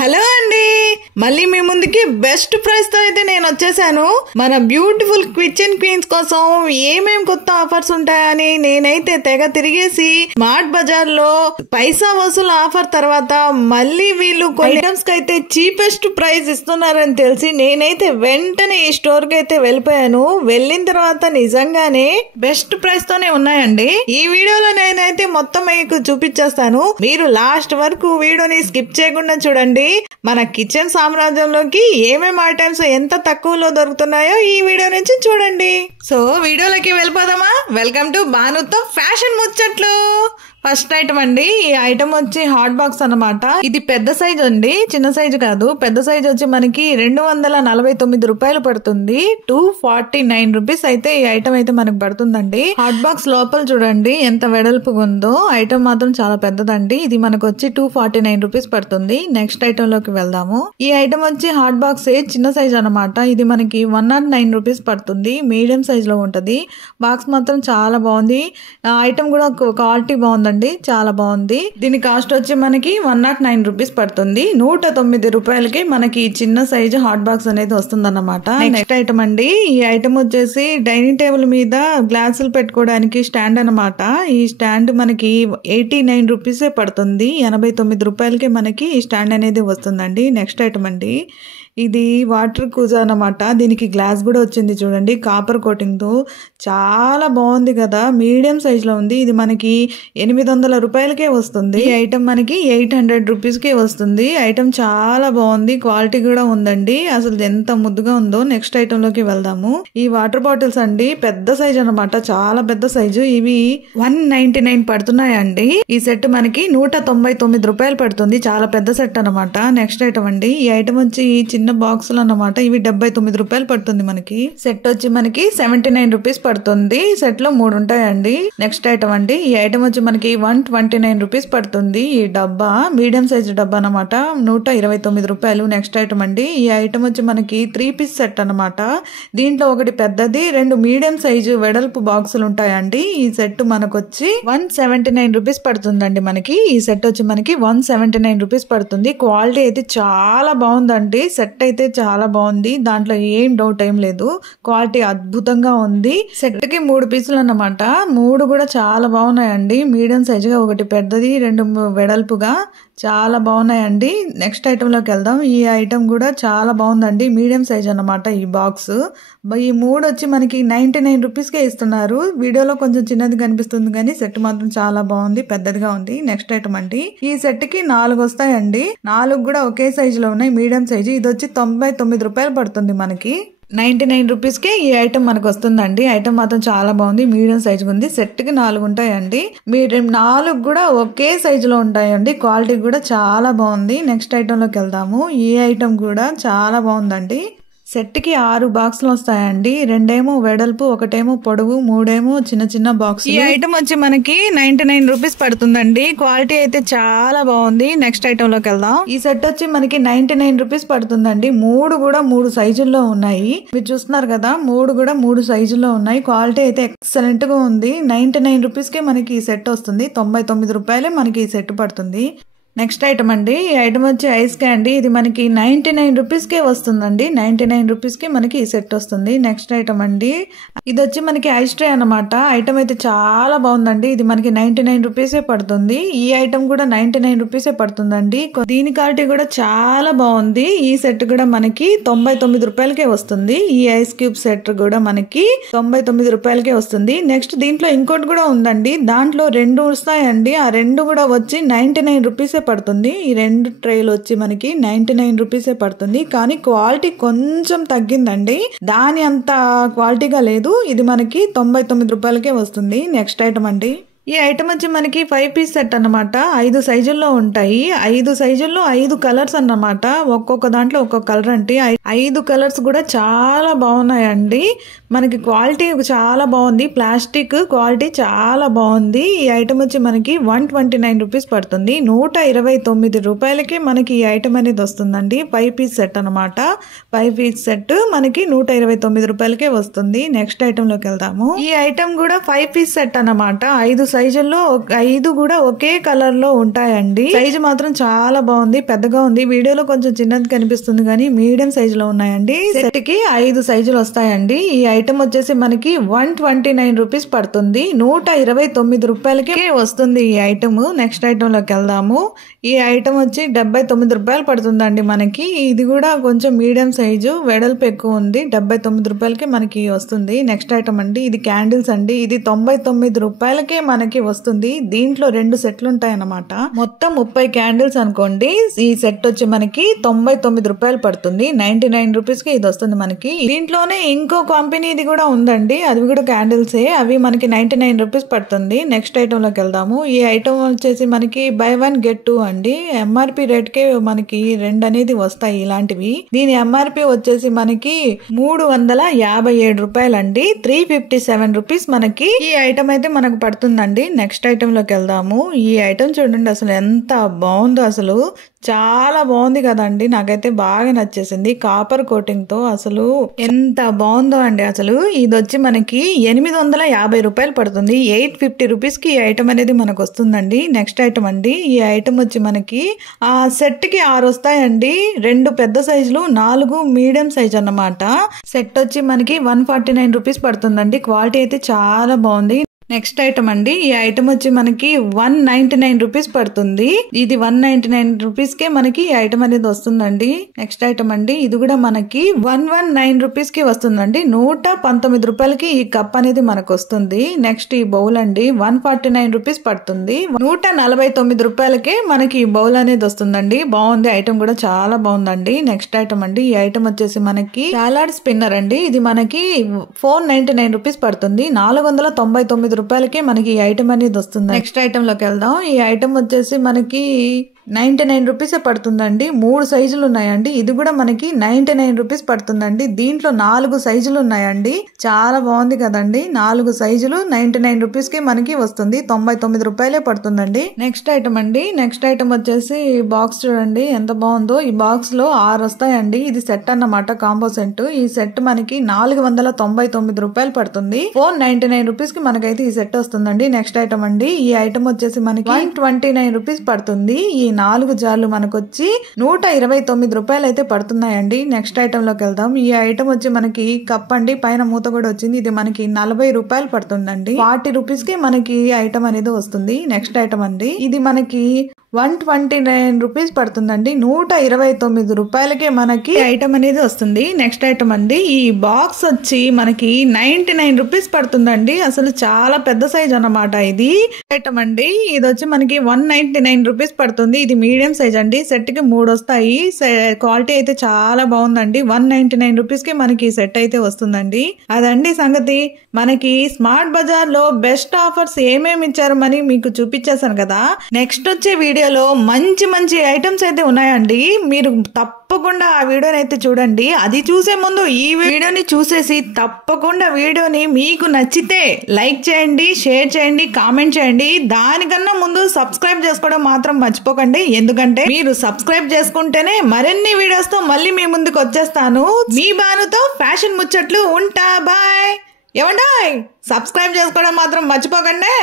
Hello అండి, మళ్ళీ మీ ముందుకి బెస్ట్ ప్రైస్ తో అయితే నేను వచ్చేసాను. మన బ్యూటిఫుల్ కిచెన్ క్వీన్స్ కోసం ఏమేం కొత్త ఆఫర్స్ ఉంటాయని నేనైతే తెగ తిరిగేసి స్మార్ట్ బజార్ లో పైసా వసూలు ఆఫర్ తర్వాత మళ్ళీ వీళ్ళు కొన్ని ఐటమ్స్ కి అయితే చీపెస్ట్ ప్రైస్ ఇస్తున్నారని తెలిసి నేనైతే వెంటనే ఈ స్టోర్ కి అయితే వెళ్ళిపోయాను. వెళ్ళిన తర్వాత నిజంగానే బెస్ట్ ప్రైస్ తోనే ఉన్నాయండి. ఈ వీడియోలో నేనైతే మొత్తం మీకు చూపించేస్తాను. మీరు లాస్ట్ వరకు వీడియోని స్కిప్ చేయకుండా చూడండి. మన కిచెన్ సామ్రాజ్యంలోకి ఏమేం ఐటమ్స్ ఎంత తక్కువలో దొరుకుతున్నాయో ఈ వీడియో నుంచి చూడండి. సో వీడియోలోకి వెళ్ళిపోదామా? వెల్కమ్ టు భానుతో ఫ్యాషన్ ముచ్చట్లు. ఫస్ట్ ఐటమ్ అండి, ఈ ఐటమ్ వచ్చి హాట్ బాక్స్ అన్నమాట. ఇది పెద్ద సైజ్ అండి, చిన్న సైజు కాదు. పెద్ద సైజ్ వచ్చి మనకి 249 రూపాయలు పడుతుంది. 249 రూపీస్ అయితే ఈ ఐటమ్ అయితే మనకు పడుతుందండి. హాట్ బాక్స్ లోపల చూడండి ఎంత వెడల్పుగా ఉందో. ఐటమ్ మాత్రం చాలా పెద్దదండి. ఇది మనకు వచ్చి 249 రూపీస్ పడుతుంది. నెక్స్ట్ ఐటమ్ లోకి వెళ్దాము. ఈ ఐటమ్ వచ్చి హాట్ బాక్స్ చిన్న సైజ్ అన్నమాట. ఇది మనకి 109 రూపీస్ పడుతుంది. మీడియం సైజ్ లో ఉంటది. బాక్స్ మాత్రం చాలా బాగుంది. ఐటమ్ కూడా క్వాలిటీ బాగుంది, చాలా బాగుంది. దీని కాస్ట్ వచ్చి మనకి 109 రూపీస్ పడుతుంది. 109 రూపాయలకి మనకి చిన్న సైజు హాట్ బాక్స్ అనేది వస్తుంది అన్నమాట. నెక్స్ట్ ఐటమ్ అండి, ఈ ఐటమ్ వచ్చేసి డైనింగ్ టేబుల్ మీద గ్లాసులు పెట్టుకోవడానికి స్టాండ్ అన్నమాట. ఈ స్టాండ్ మనకి 89 రూపీసే పడుతుంది. 89 రూపాయలకి మనకి ఈ స్టాండ్ అనేది వస్తుందండి. నెక్స్ట్ ఐటమ్ అండి, ఇది వాటర్ కూజా అన్నమాట. దీనికి గ్లాస్ కూడా వచ్చింది చూడండి, కాపర్ కోటింగ్ తో. చాలా బాగుంది కదా, మీడియం సైజ్ లో ఉంది. ఇది మనకి 800 రూపాయలకే వస్తుంది. ఈ ఐటమ్ మనకి 800 రూపీస్ కే వస్తుంది. ఐటమ్ చాలా బాగుంది, క్వాలిటీ కూడా ఉందండి. అసలు ఎంత ముద్దుగా ఉందో. నెక్స్ట్ ఐటమ్ లోకి వెళ్దాము. ఈ వాటర్ బాటిల్స్ అండి, పెద్ద సైజ్ అన్నమాట, చాలా పెద్ద సైజు. ఇవి 199 పడుతున్నాయండి. ఈ సెట్ మనకి 199 రూపాయలు పడుతుంది. చాలా పెద్ద సెట్ అన్నమాట. నెక్స్ట్ ఐటమ్ అండి, ఈ ఐటమ్ వచ్చి చిన్న బాక్సులు అన్నమాట. ఇవి 79 రూపాయలు పడుతుంది మనకి. సెట్ వచ్చి మనకి 79 రూపీస్ పడుతుంది. సెట్ లో 3 ఉంటాయండి. నెక్స్ట్ ఐటమ్ అండి, ఈ ఐటమ్ వచ్చి మనకి 129 రూపీస్ పడుతుంది. ఈ డబ్బా మీడియం సైజ్ డబ్బా అన్నమాట, 129 రూపాయలు. నెక్స్ట్ ఐటమ్ అండి, ఈ ఐటమ్ వచ్చి మనకి 3 పీస్ సెట్ అన్నమాట. దీంట్లో ఒకటి పెద్దది, 2 మీడియం సైజు వెడల్పు బాక్సులు ఉంటాయండి. ఈ సెట్ మనకు వచ్చి 179 రూపీస్ పడుతుందండి మనకి. ఈ సెట్ వచ్చి మనకి 179 రూపీస్ పడుతుంది. క్వాలిటీ అయితే చాలా బాగుందండి. సెట్ అయితే చాలా బాగుంది, దాంట్లో ఏం డౌట్ ఏం లేదు. క్వాలిటీ అద్భుతంగా ఉంది. సెట్ కి 3 పీసులు అన్నమాట. 3 కూడా చాలా బాగున్నాయండి. మీడియం సైజుగా, ఒకటి పెద్దది, 2 వెడల్పుగా, చాలా బాగున్నాయండి. నెక్స్ట్ ఐటమ్ లోకి వెళ్దాం. ఈ ఐటమ్ కూడా చాలా బాగుందండి, మీడియం సైజ్ అన్నమాట. ఈ బాక్స్ ఈ 3 వచ్చి మనకి 99 రూపీస్ కే ఇస్తున్నారు. వీడియోలో కొంచెం చిన్నది కనిపిస్తుంది కానీ సెట్ మాత్రం చాలా బాగుంది, పెద్దదిగా ఉంది. నెక్స్ట్ ఐటమ్ అండి, ఈ సెట్ కి 4 వస్తాయండి. 4 కూడా ఒకే సైజ్ లో ఉన్నాయి, మీడియం సైజు. ఇది వచ్చి 99 రూపాయలు పడుతుంది మనకి. 99 రూపీస్ కే ఈ ఐటమ్ మనకు వస్తుందండి. ఐటమ్ మాత్రం చాలా బాగుంది, మీడియం సైజ్ ఉంది. సెట్ కి 4 ఉంటాయండి. మీరు 4 కూడా ఒకే సైజు లో ఉంటాయండి. క్వాలిటీ కూడా చాలా బాగుంది. నెక్స్ట్ ఐటమ్ లోకి వెళ్దాము. ఈ ఐటమ్ కూడా చాలా బాగుందండి. సెట్ కి 6 బాక్సులు వస్తాయండి. 2 వెడల్పు, 1 పొడవు, 3 చిన్న చిన్న బాక్స్. ఈ ఐటమ్ వచ్చి మనకి 99 రూపీస్ పడుతుందండి. క్వాలిటీ అయితే చాలా బాగుంది. నెక్స్ట్ ఐటమ్ లోకి వెళ్దాం. ఈ సెట్ వచ్చి మనకి 99 రూపీస్ పడుతుందండి. 3 కూడా 3 సైజుల్లో ఉన్నాయి. మీరు చూస్తున్నారు కదా, 3 కూడా 3 సైజుల్లో ఉన్నాయి. క్వాలిటీ అయితే ఎక్సలెంట్ గా ఉంది. 99 రూపీస్ కే మనకి ఈ సెట్ వస్తుంది. 99 రూపాయలే మనకి ఈ సెట్ పడుతుంది. నెక్స్ట్ ఐటమ్ అండి, ఈ ఐటమ్ వచ్చి ఐస్ క్యాండీ. ఇది మనకి 99 రూపీస్ కే వస్తుందండి. 99 రూపీస్ కి మనకి ఈ సెట్ వస్తుంది. నెక్స్ట్ ఐటమ్ అండి, ఇది వచ్చి మనకి ఐస్ ట్రే అన్నమాట. ఐటమ్ అయితే చాలా బాగుందండి. ఇది మనకి 99 రూపీసే పడుతుంది. ఈ ఐటమ్ కూడా 99 రూపీసే పడుతుందండి. దీని క్వాలిటీ కూడా చాలా బాగుంది. ఈ సెట్ కూడా మనకి 99 రూపాయలకే వస్తుంది. ఈ ఐస్ క్యూబ్ సెట్ కూడా మనకి 99 రూపాయలకే వస్తుంది. నెక్స్ట్ దీంట్లో ఇంకోటి కూడా ఉందండి. దాంట్లో 2 వస్తాయండి. ఆ 2 కూడా వచ్చి 99 రూపీసే పడుతుంది. ఈ 2 ట్రేలు వచ్చి మనకి 99 రూపీసే పడుతుంది. కానీ క్వాలిటీ కొంచెం తగ్గిందండి, దాని అంత క్వాలిటీగా లేదు. ఇది మనకి 99 రూపాయలకే వస్తుంది. నెక్స్ట్ ఐటమ్ అండి, ఈ ఐటమ్ వచ్చి మనకి 5 పీస్ సెట్ అన్నమాట. 5 సైజుల్లో ఉంటాయి. 5 సైజుల్లో 5 కలర్స్ అన్నమాట. ఒక్కొక్క దాంట్లో ఒక్కొక్క కలర్ అంటే 5 కలర్స్ కూడా చాలా బాగున్నాయండి. మనకి క్వాలిటీ చాలా బాగుంది. ప్లాస్టిక్ క్వాలిటీ చాలా బాగుంది. ఈ ఐటమ్ వచ్చి మనకి 129 రూపీస్ పడుతుంది. 129 రూపాయలకి మనకి ఈ ఐటమ్ అనేది వస్తుందండి. 5 పీస్ సెట్ అన్నమాట. 5 పీస్ సెట్ మనకి 129 రూపాయలకే వస్తుంది. నెక్స్ట్ ఐటమ్ లోకి వెళ్దాము. ఈ ఐటమ్ కూడా 5 పీస్ సెట్ అన్నమాట. 5 సైజుల్లో 5 కూడా ఒకే కలర్ లో ఉంటాయండి. సైజు మాత్రం చాలా బాగుంది, పెద్దగా ఉంది. వీడియోలో కొంచెం చిన్నది కనిపిస్తుంది కానీ మీడియం సైజు లో ఉన్నాయండి. సెట్ కి 5 సైజులు వస్తాయండి. ఈ ఐటమ్ వచ్చేసి మనకి 129 రూపీస్ పడుతుంది. 129 రూపాయలకే వస్తుంది ఈ ఐటమ్. నెక్స్ట్ ఐటమ్ లోకి వెళ్దాము. ఈ ఐటమ్ వచ్చి 79 రూపాయలు పడుతుందండి మనకి. ఇది కూడా కొంచెం మీడియం సైజు, వెడల్పు ఎక్కువ ఉంది. 79 రూపాయలకే మనకి వస్తుంది. నెక్స్ట్ ఐటమ్ అండి, ఇది క్యాండిల్స్ అండి. ఇది 99 రూపాయలకే మనకి వస్తుంది. దీంట్లో 2 సెట్లు ఉంటాయి అన్నమాట. మొత్తం 30 క్యాండిల్స్ అనుకోండి. ఈ సెట్ వచ్చి మనకి 99 రూపాయలు పడుతుంది. 99 రూపీస్ కి ఇది వస్తుంది మనకి. దీంట్లోనే ఇంకో కంపెనీది కూడా ఉందండి, అది కూడా క్యాండిల్సే. అవి మనకి 99 రూపీస్ పడుతుంది. నెక్స్ట్ ఐటమ్ లోకి వెళ్దాము. ఈ ఐటమ్ వచ్చేసి మనకి బై 1 గెట్ 2 అండి. ఎంఆర్పి రేట్ కే మనకి 2 అనేది వస్తాయి ఇలాంటివి. దీని ఎంఆర్పి వచ్చేసి మనకి 357 రూపాయలండి. 357 రూపీస్ మనకి ఈ ఐటమ్ అయితే మనకు పడుతుందండి. నెక్స్ట్ ఐటమ్ లోకి వెళ్దాము. ఈ ఐటమ్ చూడండి అసలు ఎంత బాగుందో, అసలు చాలా బాగుంది కదండి. నాకైతే బాగా నచ్చేసింది. కాపర్ కోటింగ్ తో అసలు ఎంత బాగుందో అండి. అసలు ఇది వచ్చి మనకి 850 రూపాయలు పడుతుంది. 850 రూపీస్ కి ఈ ఐటమ్ అనేది మనకు వస్తుందండి. నెక్స్ట్ ఐటమ్ అండి, ఈ ఐటమ్ వచ్చి మనకి ఆ సెట్ కి 6 వస్తాయండి. 2 పెద్ద సైజులు, 4 మీడియం సైజ్ అన్నమాట. సెట్ వచ్చి మనకి 149 రూపీస్ పడుతుందండి. క్వాలిటీ అయితే చాలా బాగుంది. నెక్స్ట్ ఐటమ్ అండి, ఈ ఐటమ్ వచ్చి మనకి 199 రూపీస్ పడుతుంది. ఇది 199 రూపీస్ కే మనకి ఈ ఐటమ్ అనేది వస్తుందండి. నెక్స్ట్ ఐటమ్ అండి, ఇది కూడా మనకి 119 రూపీస్ కి వస్తుందండి. 119 రూపాయలకి ఈ కప్ అనేది మనకు వస్తుంది. నెక్స్ట్ ఈ బౌల్ అండి, 149 రూపీస్ పడుతుంది. 149 రూపాయలకే మనకి ఈ బౌల్ అనేది వస్తుందండి. బాగుంది, ఐటమ్ కూడా చాలా బాగుందండి. నెక్స్ట్ ఐటమ్ అండి, ఈ ఐటమ్ వచ్చేసి మనకి సాలడ్ స్పిన్నర్ అండి. ఇది మనకి 499 రూపీస్ పడుతుంది. 499 రూపాయలకే మనకి ఈ ఐటమ్ అనేది వస్తుంది. నెక్స్ట్ ఐటమ్ లోకి వెళ్దాం. ఈ ఐటమ్ వచ్చేసి మనకి 99 రూపీసే పడుతుందండి. 3 సైజులు ఉన్నాయండి. ఇది కూడా మనకి 99 రూపీస్ పడుతుందండి. దీంట్లో 4 సైజులు ఉన్నాయండి. చాలా బాగుంది కదండి. 4 సైజులు 99 రూపీస్ కి మనకి వస్తుంది. 99 రూపాయలే పడుతుందండి. నెక్స్ట్ ఐటమ్ అండి, నెక్స్ట్ ఐటమ్ వచ్చేసి బాక్స్ చూడండి ఎంత బాగుందో. ఈ బాక్స్ లో 6 వస్తాయండి. ఇది సెట్ అన్నమాట, కాంబో సెట్. ఈ సెట్ మనకి 499 రూపాయలు పడుతుంది. 499 రూపీస్ కి మనకైతే ఈ సెట్ వస్తుందండి. నెక్స్ట్ ఐటమ్ అండి, ఈ ఐటమ్ వచ్చేసి మనకి 129 రూపీస్ పడుతుంది. ఈ 4 జార్లు మనకు వచ్చి 129 రూపాయలు అయితే పడుతున్నాయండి. నెక్స్ట్ ఐటమ్ లోకి వెళ్దాం. ఈ ఐటమ్ వచ్చి మనకి కప్ అండి, పైన మూత కూడా వచ్చింది. ఇది మనకి 40 రూపాయలు పడుతుందండి. 40 రూపీస్ కి మనకి ఐటమ్ అనేది వస్తుంది. నెక్స్ట్ ఐటమ్ అండి, ఇది మనకి 129 రూపీస్ పడుతుందండి. 129 రూపాయలకే మనకి ఐటమ్ అనేది వస్తుంది. నెక్స్ట్ ఐటమ్ అండి, ఈ బాక్స్ వచ్చి మనకి 99 రూపీస్ పడుతుందండి. అసలు చాలా పెద్ద సైజ్ అన్నమాట ఇది. ఐటమ్ అండి, ఇది వచ్చి మనకి 199 రూపీస్ పడుతుంది. ఇది మీడియం సైజ్ అండి. సెట్ కి 3 వస్తాయి. క్వాలిటీ అయితే చాలా బాగుందండి. 199 రూపీస్ కి మనకి సెట్ అయితే వస్తుందండి. అదండి సంగతి. మనకి స్మార్ట్ బజార్ లో బెస్ట్ ఆఫర్స్ ఏమేమి ఇచ్చారు అని మీకు చూపించేశాను కదా. నెక్స్ట్ వచ్చే వీడియోలో మంచి మంచి ఐటమ్స్ అయితే ఉన్నాయండి. మీరు తప్పకుండా ఆ వీడియోని అయితే చూడండి. అది చూసే ముందు ఈ వీడియోని చూసేసి తప్పకుండా వీడియోని మీకు నచ్చితే లైక్ చేయండి, షేర్ చేయండి, కామెంట్ చేయండి. దానికన్నా ముందు సబ్స్క్రైబ్ చేసుకోవడం మాత్రం మర్చిపోకండి. ఎందుకంటే మీరు సబ్స్క్రైబ్ చేసుకుంటేనే మరిన్ని వీడియోస్ తో మళ్ళీ మీ ముందుకు వచ్చేస్తాను. మీ బానుతో ఫ్యాషన్ ముచ్చట్లు. ఉంటా, బాయ్. ఏమంటాయ్? సబ్స్క్రైబ్ చేసుకోవడం మాత్రం మర్చిపోకండి.